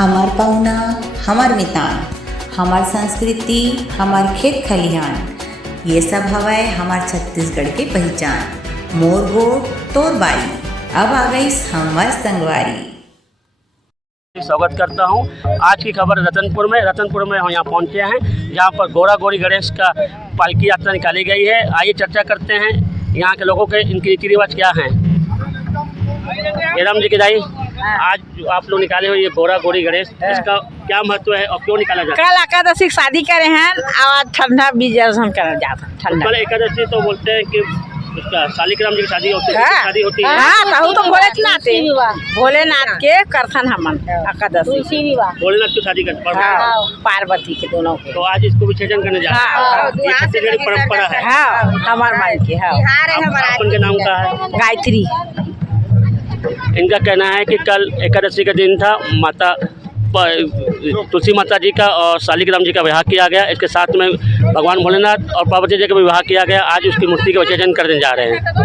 हमार पहुना, हमार मितान, हमार संस्कृति, हमार खेत खलिहान, ये सब हवाए हमार छत्तीसगढ़ के पहचान। मोर गोट तोर बारी, अब आ गई हमार संगवारी। स्वागत करता हूं। आज की खबर रतनपुर में हम यहाँ पहुँचे हैं, जहाँ पर गोरा गोरी गणेश का पालकी यात्रा निकाली गई है। आइए चर्चा करते हैं यहाँ के लोगों के इनके रीति रिवाज क्या हैं। राम जी के दाई, आज जो आप लोग निकाले हो ये गोरा गोरी गणेश, इसका क्या महत्व है और क्यों निकाला जाता है? कल एकादशी शादी करे हैं और ठंडा बीज दर्शन करने जाता ठंडा। कल एकादशी तो बोलते हैं कि उसका शालिग्राम जी की शादी होती है, शादी होती है। हाँ, कहूँ तो भोलेनाथ के करथन हमन एकादशी भोलेनाथ की शादी करते हैं। हाँ, पार्वती के दोनों के। तो आज इसको विसर्जन करने जा रहे हैं। ये छत्तीसगढ़ की परंपरा है। हाँ, हमार माई के। हाँ, आपन के नाम का है गायत्री। इनका कहना है कि कल एकादशी का दिन था, माता तुलसी माता जी का और शालिग्राम जी का विवाह किया गया। इसके साथ में भगवान भोलेनाथ और पार्वती जी का विवाह किया गया। आज उसकी मूर्ति का विसर्जन करने जा रहे हैं।